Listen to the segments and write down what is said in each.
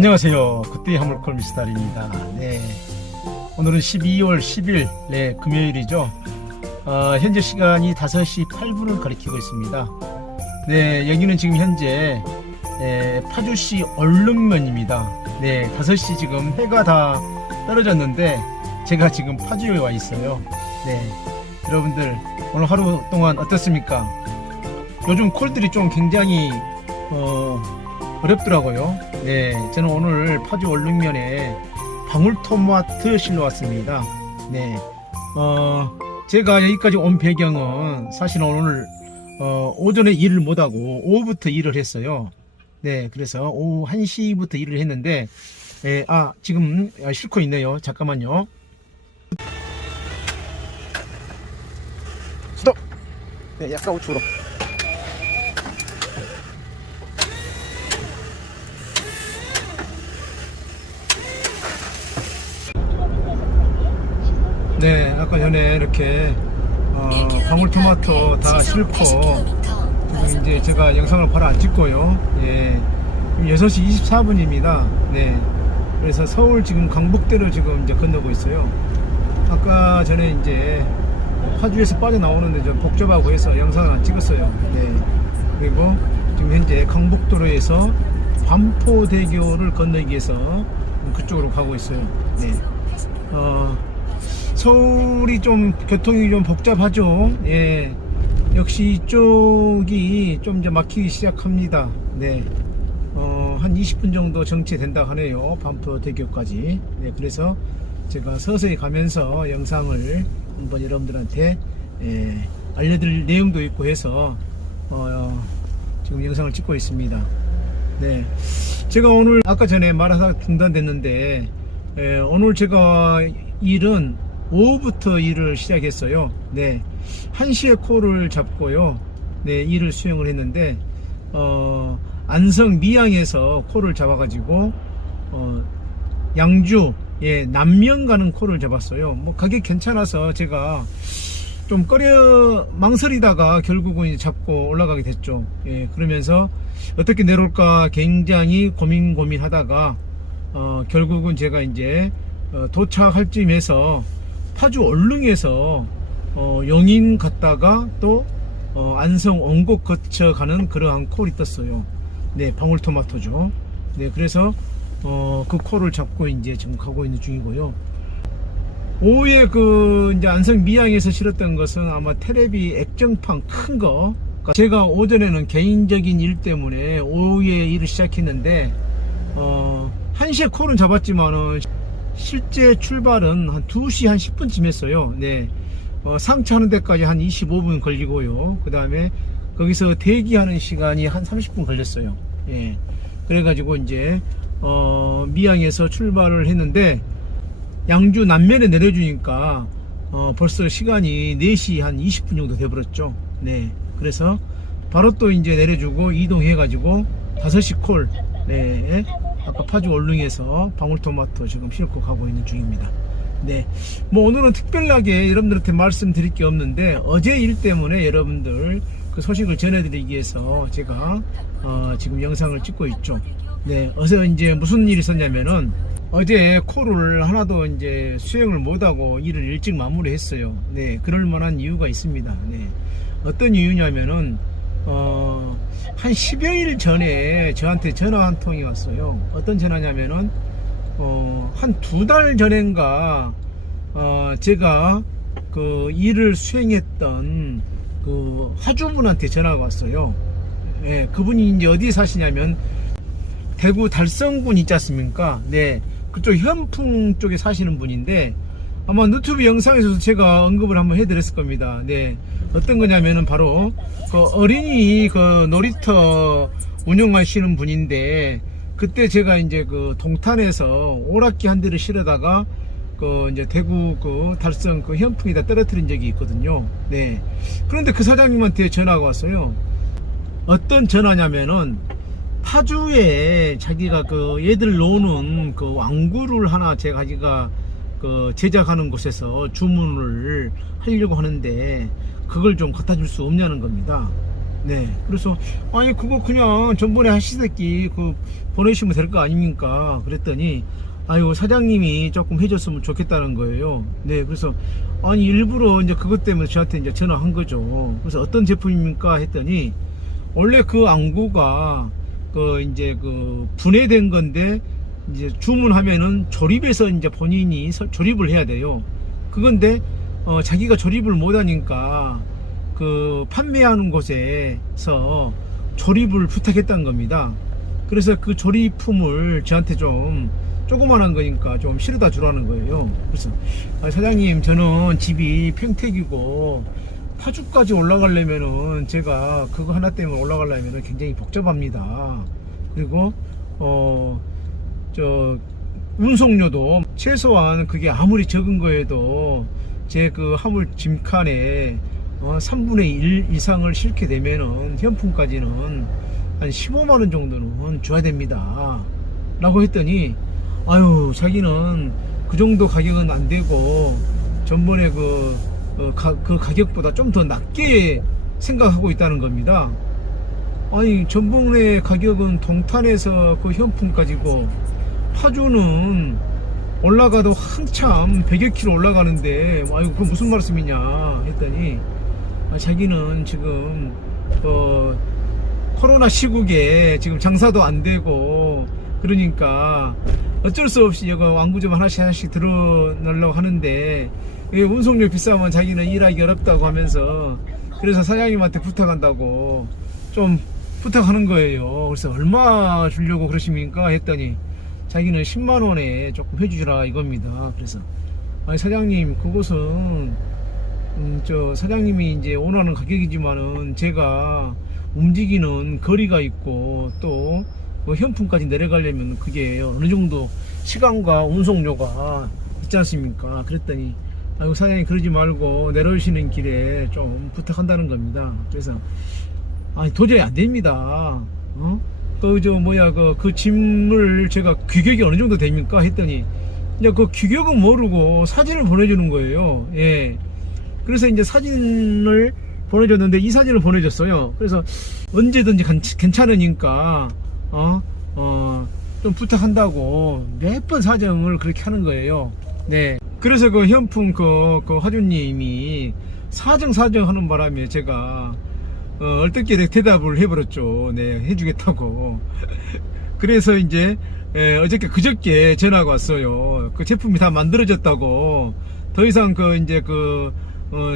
안녕하세요. 그때의 하물콜 미스터리입니다. 네, 오늘은 12월 10일 네, 금요일이죠. 현재 시간이 5시 8분을 가리키고 있습니다. 네, 여기는 지금 현재 파주시 얼릉면입니다. 네, 5시 지금 해가 다 떨어졌는데 제가 지금 파주에 와 있어요. 네, 여러분들 오늘 하루 동안 어떻습니까? 요즘 콜들이 좀 굉장히 어렵더라고요. 네, 저는 오늘 파주 얼릉면에 방울토마토 실러 왔습니다. 네, 제가 여기까지 온 배경은 사실은 오늘 오전에 일을 못하고 오후부터 일을 했어요. 네, 그래서 오후 1시부터 일을 했는데 지금 싣고 있네요. 잠깐만요. 스톱. 네, 약간 우측으로. 네, 아까 전에 이렇게 방울토마토 다 싣고 이제 제가 영상을 바로 안 찍고요. 예, 6시 24분입니다. 네, 그래서 서울 지금 강북대로 지금 이제 건너고 있어요. 아까 전에 이제 파주에서 빠져나오는데 좀 복잡하고 해서 영상을 안 찍었어요. 네, 그리고 지금 현재 강북도로에서 반포대교를 건너기 위해서 그쪽으로 가고 있어요. 네, 서울이 좀 교통이 좀 복잡하죠. 예, 역시 이쪽이 좀 이제 막히기 시작합니다. 네, 한 20분 정도 정체된다 하네요. 반포대교까지. 네, 그래서 제가 서서히 가면서 영상을 한번 여러분들한테 알려드릴 내용도 있고 해서 지금 영상을 찍고 있습니다. 네, 제가 오늘 아까 전에 말하다가 중단됐는데 오늘 제가 일은 오후부터 일을 시작했어요. 네, 1시에 콜을 잡고요. 네, 일을 수행을 했는데 안성 미양에서 콜을 잡아가지고 양주 남면 가는 콜을 잡았어요. 뭐 가격 괜찮아서 제가 좀 망설이다가 결국은 이제 잡고 올라가게 됐죠. 예, 그러면서 어떻게 내려올까 굉장히 고민하다가 결국은 제가 이제 도착할 쯤에서 파주 얼릉에서 용인 갔다가 또 안성 원곡 거쳐 가는 그러한 콜이 떴어요. 네, 방울토마토죠. 네, 그래서 그 콜을 잡고 이제 지금 가고 있는 중이고요. 오후에 이제 안성 미양에서 실었던 것은 아마 테레비 액정판 큰 거. 제가 오전에는 개인적인 일 때문에 오후에 일을 시작했는데 1시에 콜은 잡았지만은 실제 출발은 한 2시 한 10분쯤 했어요. 네, 상차하는 데까지 한 25분 걸리고요. 그 다음에 거기서 대기하는 시간이 한 30분 걸렸어요. 예, 그래가지고 이제 미양에서 출발을 했는데 양주 남면에 내려주니까 벌써 시간이 4시 한 20분 정도 돼버렸죠. 네, 그래서 바로 또 이제 내려주고 이동해가지고 5시 콜. 네, 아까 파주 얼릉에서 방울토마토 지금 싣고 가고 있는 중입니다. 네, 뭐 오늘은 특별하게 여러분들한테 말씀드릴 게 없는데 어제 일 때문에 여러분들 그 소식을 전해드리기 위해서 제가 지금 영상을 찍고 있죠. 네, 어제 이제 무슨 일이 있었냐면은 어제 콜을 하나도 이제 수행을 못하고 일을 일찍 마무리했어요. 네, 그럴 만한 이유가 있습니다. 네, 어떤 이유냐면은 한 10여일 전에 저한테 전화 한 통이 왔어요. 어떤 전화냐면은 한 2달 전인가 제가 그 일을 수행했던 그 화주분한테 전화가 왔어요. 예, 그분이 이제 어디에 사시냐면 대구 달성군 있지 않습니까? 네, 그쪽 현풍 쪽에 사시는 분인데 아마 유튜브 영상에서도 제가 언급을 한번 해드렸을 겁니다. 네, 어떤 거냐면은 바로 그 어린이 그 놀이터 운영하시는 분인데 그때 제가 이제 그 동탄에서 오락기 한 대를 실어다가 그 이제 대구 그 달성 그 현풍에다 떨어뜨린 적이 있거든요. 네, 그런데 그 사장님한테 전화가 왔어요. 어떤 전화냐면은 파주에 자기가 그 얘들 노는 그 왕구를 하나 자기가 그 제작하는 곳에서 주문을 하려고 하는데 그걸 좀 갖다 줄 수 없냐는 겁니다. 네. 그래서 아니 그거 그냥 전번에 하시랬기 그 보내시면 될 거 아닙니까? 그랬더니 아유 사장님이 조금 해줬으면 좋겠다는 거예요. 네. 그래서 아니 일부러 이제 그것 때문에 저한테 이제 전화한 거죠. 그래서 어떤 제품입니까? 했더니 원래 그 안구가 그 이제 그 분해된 건데 이제 주문하면은 조립해서 이제 본인이 조립을 해야 돼요. 그건데 자기가 조립을 못하니까 그 판매하는 곳에서 조립을 부탁했다는 겁니다. 그래서 그 조립품을 저한테 좀 조그만한 거니까 좀 실어다 주라는 거예요. 그래서 사장님 저는 집이 평택이고 파주까지 올라가려면은 제가 그거 하나 때문에 올라가려면은 굉장히 복잡합니다. 그리고 저 운송료도 최소한 그게 아무리 적은 거에도 제 그 화물 짐칸에 3분의 1 이상을 싣게 되면은 현품까지는 한 15만원 정도는 줘야 됩니다 라고 했더니 아유 자기는 그 정도 가격은 안 되고 전번에 그 가격보다 좀 더 낮게 생각하고 있다는 겁니다. 아니 전번에 가격은 동탄에서 그 현품까지고 파주는 올라가도 한참 100여 킬로 올라가는데 아이고 그건 무슨 말씀이냐 했더니 자기는 지금 코로나 시국에 지금 장사도 안 되고 그러니까 어쩔 수 없이 이거 완구 좀 하나씩 들어놓으려고 하는데 운송료 비싸면 자기는 일하기 어렵다고 하면서 그래서 사장님한테 부탁한다고 좀 부탁하는 거예요. 그래서 얼마 주려고 그러십니까? 했더니 자기는 10만원에 조금 해주시라 이겁니다. 그래서 아니 사장님 그것은 저 사장님이 이제 원하는 가격이지만은 제가 움직이는 거리가 있고 또 그 현품까지 내려가려면 그게 어느 정도 시간과 운송료가 있지 않습니까? 그랬더니 아이고 사장님 그러지 말고 내려오시는 길에 좀 부탁한다는 겁니다. 그래서 아니 도저히 안 됩니다. 그 짐을 제가 규격이 어느 정도 됩니까? 했더니 이제 그 규격은 모르고 사진을 보내주는 거예요. 예. 그래서 이제 사진을 보내줬는데 이 사진을 보내줬어요. 그래서 언제든지 괜찮으니까 좀 부탁한다고 몇 번 사정을 그렇게 하는 거예요. 네. 그래서 그 현품 그 화주님이 사정 하는 바람에 제가 얼떨결에 대답을 해버렸죠. 네, 해주겠다고. 그래서 이제 어저께 그저께 전화가 왔어요. 그 제품이 다 만들어졌다고. 더 이상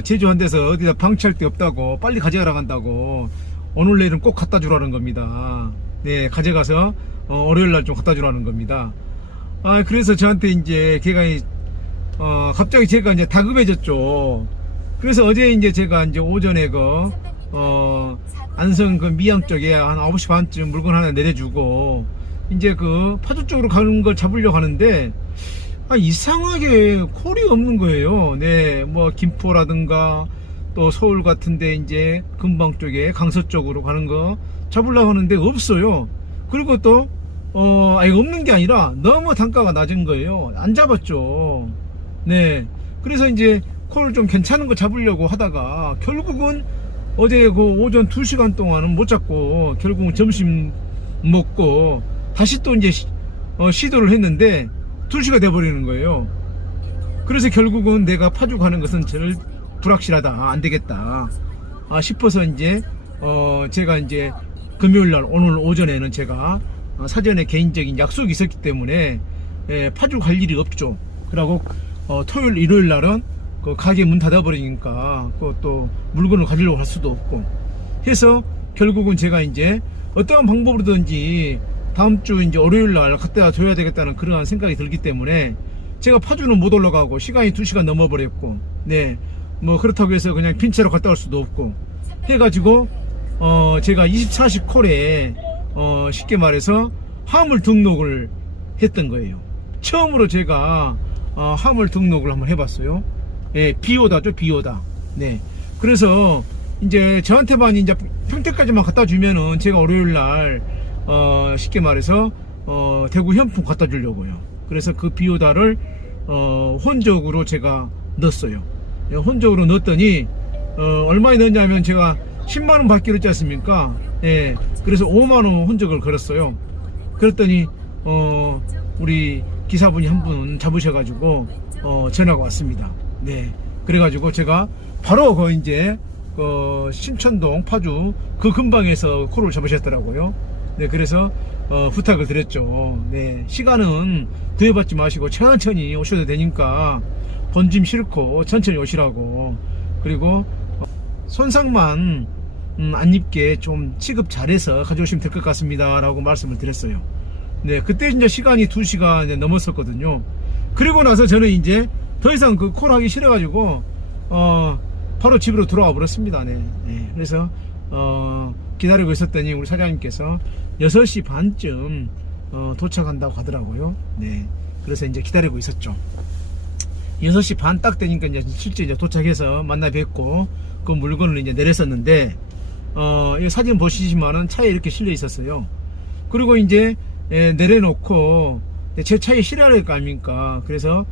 제조한 데서 어디다 방치할 데 없다고 빨리 가져가라 한다고 오늘 내일은 꼭 갖다 주라는 겁니다. 네, 가져가서 월요일날 좀 갖다 주라는 겁니다. 그래서 저한테 이제 걔가 갑자기 제가 이제 다급해졌죠. 그래서 어제 이제 제가 이제 오전에 안성 미양 쪽에 한 9시 반쯤 물건 하나 내려주고 이제 파주 쪽으로 가는 걸 잡으려고 하는데 이상하게 콜이 없는 거예요. 네, 뭐 김포라든가 또 서울 같은데 이제 금방 쪽에 강서 쪽으로 가는 거 잡으려고 하는데 없어요. 그리고 또 없는 게 아니라 너무 단가가 낮은 거예요. 안 잡았죠. 네, 그래서 이제 콜 좀 괜찮은 거 잡으려고 하다가 결국은 어제 오전 2시간 동안은 못 잡고 결국은 점심 먹고 다시 또 이제 시도를 했는데 2시가 돼버리는 거예요. 그래서 결국은 내가 파주 가는 것은 제일 불확실하다, 안 되겠다 싶어서 이제 제가 이제 금요일날 오늘 오전에는 제가 사전에 개인적인 약속이 있었기 때문에 파주 갈 일이 없죠. 그리고 토요일 일요일 날은 그 가게 문 닫아버리니까 또 물건을 가지려고 할 수도 없고 해서 결국은 제가 이제 어떠한 방법으로든지 다음 주 이제 월요일 날 갖다 줘야 되겠다는 그러한 생각이 들기 때문에 제가 파주는 못 올라가고 시간이 2시간 넘어버렸고 네, 뭐 그렇다고 해서 그냥 빈차로 갔다 올 수도 없고 해가지고 제가 24시 콜에 쉽게 말해서 화물 등록을 했던 거예요. 처음으로 제가 화물 등록을 한번 해봤어요. 예, 비오다죠, 비오다. 네. 그래서 이제 저한테만 이제 평택까지만 갖다 주면은 제가 월요일 날 쉽게 말해서 대구 현품 갖다 주려고요. 그래서 그 비오다를 혼적으로 제가 넣었어요. 혼적으로 넣었더니 얼마에 넣었냐면 제가 10만원 받기로 했지 않습니까? 예. 그래서 5만원 혼적을 걸었어요. 그랬더니, 우리 기사분이 한 분 잡으셔가지고, 전화가 왔습니다. 네. 그래가지고 제가 바로 이제, 신천동 파주 그 근방에서 콜을 잡으셨더라고요. 네. 그래서, 부탁을 드렸죠. 네. 시간은 구애받지 마시고 천천히 오셔도 되니까 번짐 싣고 천천히 오시라고. 그리고, 손상만 안 입게 좀 취급 잘해서 가져오시면 될 것 같습니다 라고 말씀을 드렸어요. 네, 그때 이제 시간이 2시간 넘었었거든요. 그리고 나서 저는 이제 더 이상 그 콜 하기 싫어 가지고 바로 집으로 돌아와 버렸습니다. 네. 네. 그래서 기다리고 있었더니 우리 사장님께서 6시 반쯤 도착한다고 하더라고요. 네. 그래서 이제 기다리고 있었죠. 6시 반 딱 되니까 이제 실제 이제 도착해서 만나 뵙고 그 물건을 이제 내렸었는데, 이 사진 보시지만은 차에 이렇게 실려 있었어요. 그리고 이제, 내려놓고, 제 차에 실어야 할 거 아닙니까? 그래서,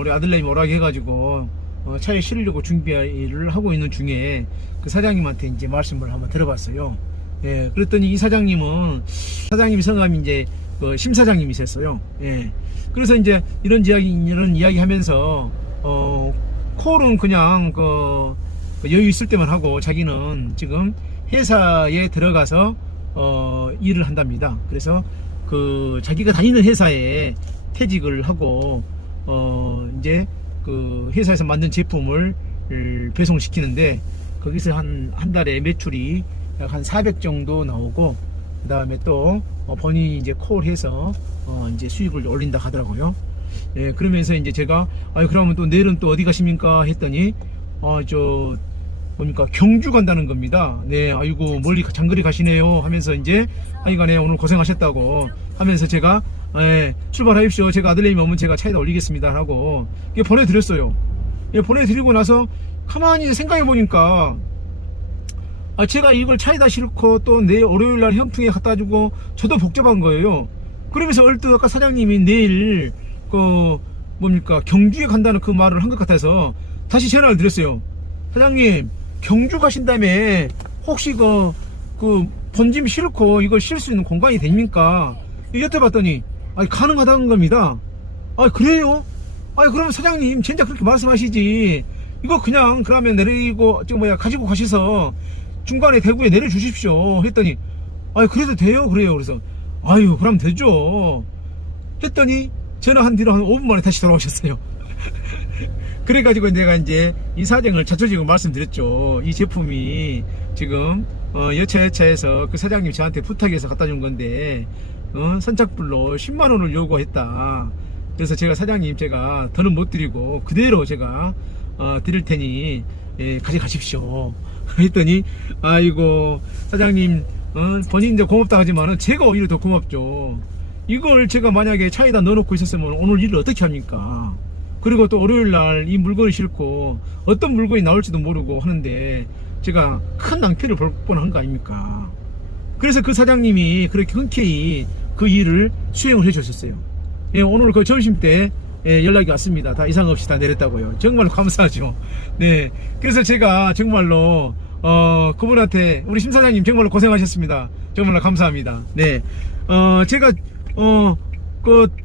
우리 아들내미 오라고 해가지고, 차에 실으려고 준비를 하고 있는 중에 그 사장님한테 이제 말씀을 한번 들어봤어요. 예, 그랬더니 이 사장님은, 사장님 성함이 이제, 심 사장님이셨어요. 예. 그래서 이제 이런 이야기 하면서, 콜은 그냥, 여유 있을 때만 하고 자기는 지금 회사에 들어가서 일을 한답니다. 그래서 그 자기가 다니는 회사에 퇴직을 하고 이제 그 회사에서 만든 제품을 배송시키는데 거기서 한 달에 매출이 약 한 400 정도 나오고, 그 다음에 또 본인이 이제 콜해서 이제 수익을 올린다 하더라고요. 예, 그러면서 이제 제가 그러면 또 내일은 또 어디 가십니까 했더니 뭡니까, 경주 간다는 겁니다. 네, 아이고 멀리 장거리 가시네요 하면서 이제 하여간에 오늘 고생하셨다고 하면서 제가 출발하십시오, 제가 아들내미 오면 제가 차에다 올리겠습니다 하고 보내드렸어요. 예, 보내드리고 나서 가만히 생각해 보니까 제가 이걸 차에다 싣고 또 내일 월요일날 현풍에 갖다 주고 저도 복잡한 거예요. 그러면서 얼뜻 아까 사장님이 내일 뭡니까, 경주에 간다는 그 말을 한 것 같아서 다시 전화를 드렸어요. 사장님, 경주 가신다며 혹시 그 번짐 싣고 이걸 실 수 있는 공간이 됩니까? 여쭤봤더니 가능하다는 겁니다. 그래요? 그러면 사장님 진짜 그렇게 말씀하시지, 이거 그냥 그러면 내리고 가지고 가셔서 중간에 대구에 내려주십시오 했더니 그래도 돼요? 그래요. 그래서 그럼 되죠 했더니 전화한 뒤로 한 5분 만에 다시 돌아오셨어요. 그래가지고 내가 이제 이 사정을 자초지금 말씀드렸죠. 이 제품이 지금 여차여차해서 그 사장님 저한테 부탁해서 갖다 준 건데 선착불로 10만원을 요구했다. 그래서 제가 사장님 제가 더는 못 드리고 그대로 제가 드릴 테니 가져가십시오 했더니 아이고 사장님 본인도 고맙다 하지만은 제가 오히려 더 고맙죠. 이걸 제가 만약에 차에다 넣어놓고 있었으면 오늘 일을 어떻게 합니까? 그리고 또 월요일날 이 물건을 싣고 어떤 물건이 나올지도 모르고 하는데 제가 큰 낭패를 볼 뻔한 거 아닙니까? 그래서 그 사장님이 그렇게 흔쾌히 그 일을 수행을 해주셨어요. 예, 오늘 그 점심때 연락이 왔습니다. 다 이상 없이 다 내렸다고요. 정말로 감사하죠. 네, 그래서 제가 정말로 그분한테 우리 심 사장님 정말로 고생하셨습니다. 정말로 감사합니다. 네, 제가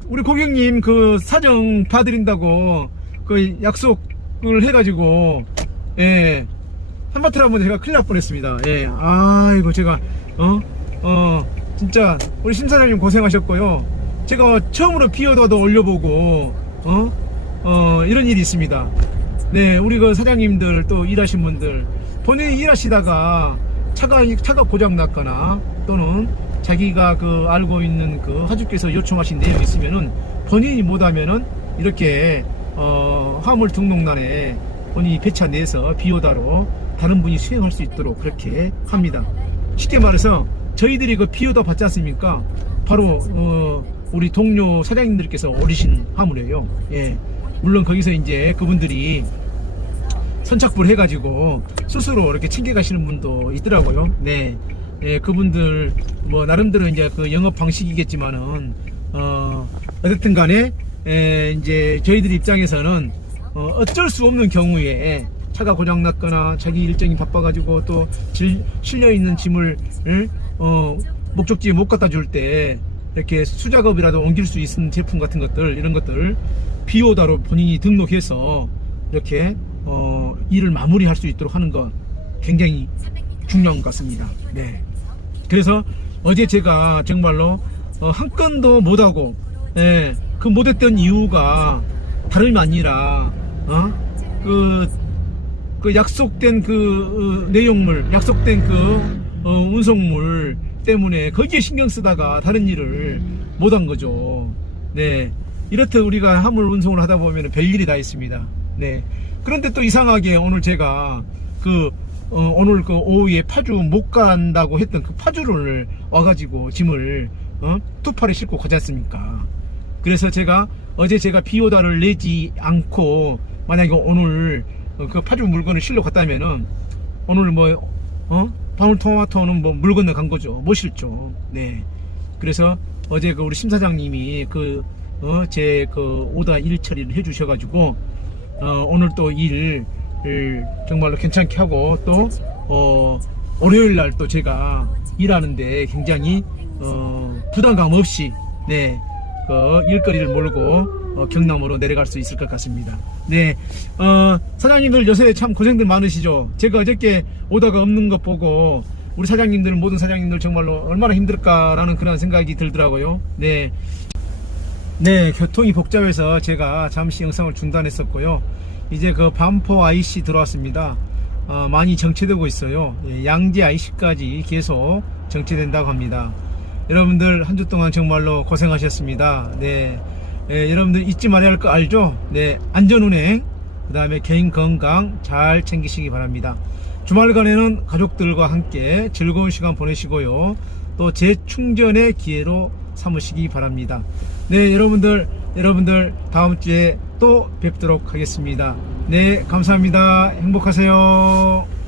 우리 고객님 그 사정 봐드린다고 그 약속을 해가지고 한바탕 한번 제가 큰일 날 뻔했습니다. 아이고 제가 진짜 우리 심 사장님 고생하셨고요. 제가 처음으로 비오더도 올려보고 이런 일이 있습니다. 네, 우리 그 사장님들 또 일하신 분들 본인이 일하시다가 차가 고장 났거나 또는 자기가 알고 있는 하주께서 요청하신 내용이 있으면은 본인이 못하면은 이렇게 화물 등록란에 본인이 배차 내서 비오다로 다른 분이 수행할 수 있도록 그렇게 합니다. 쉽게 말해서 저희들이 그 비오다 받지 않습니까? 바로 우리 동료 사장님들께서 오리신 화물이에요. 예, 물론 거기서 이제 그분들이 선착불 해가지고 스스로 이렇게 챙겨가시는 분도 있더라고요. 네. 예, 그분들 뭐 나름대로 이제 그 영업 방식이겠지만은 어쨌든 간에 이제 저희들 입장에서는 어쩔 수 없는 경우에 차가 고장 났거나 자기 일정이 바빠가지고 또 실려 있는 짐을 목적지에 못 갖다 줄 때 이렇게 수작업이라도 옮길 수 있는 제품 같은 것들, 이런 것들 비오다로 본인이 등록해서 이렇게 일을 마무리할 수 있도록 하는 건 굉장히 중요한 것 같습니다. 네. 그래서 어제 제가 정말로 한 건도 못하고, 예, 그 못했던 이유가 다름이 아니라 그 약속된 그 내용물, 약속된 그 운송물 때문에 거기에 신경 쓰다가 다른 일을 못한 거죠. 네. 이렇듯 우리가 화물 운송을 하다 보면 별일이 다 있습니다. 네. 그런데 또 이상하게 오늘 제가 오늘 그 오후에 파주 못 간다고 했던 그 파주를 와가지고 짐을 투파를 싣고 가지 않습니까? 그래서 어제 제가 비오다를 내지 않고 만약에 오늘 그 파주 물건을 실러 갔다면은 오늘 방울토마토는 물 건너 간 거죠. 못 실죠. 네. 그래서 어제 우리 심사장님이 제 오다 일 처리를 해 주셔가지고 오늘 또 일을 정말로 괜찮게 하고 또 월요일 날 또 제가 일하는데 굉장히 부담감 없이, 네, 일거리를 몰고 경남으로 내려갈 수 있을 것 같습니다. 네. 사장님들 요새 참 고생들 많으시죠. 제가 어저께 오다가 없는 것 보고 우리 사장님들, 모든 사장님들 정말로 얼마나 힘들까라는 그런 생각이 들더라고요. 네. 네, 교통이 복잡해서 제가 잠시 영상을 중단했었고요. 이제 반포 IC 들어왔습니다. 많이 정체되고 있어요. 예, 양재 IC까지 계속 정체된다고 합니다. 여러분들 한 주 동안 정말로 고생하셨습니다. 네, 여러분들 잊지 말아야 할 거 알죠? 네, 안전운행, 그 다음에 개인 건강 잘 챙기시기 바랍니다. 주말간에는 가족들과 함께 즐거운 시간 보내시고요. 또 재충전의 기회로 삼으시기 바랍니다. 네, 여러분들 다음 주에 또 뵙도록 하겠습니다. 네, 감사합니다. 행복하세요.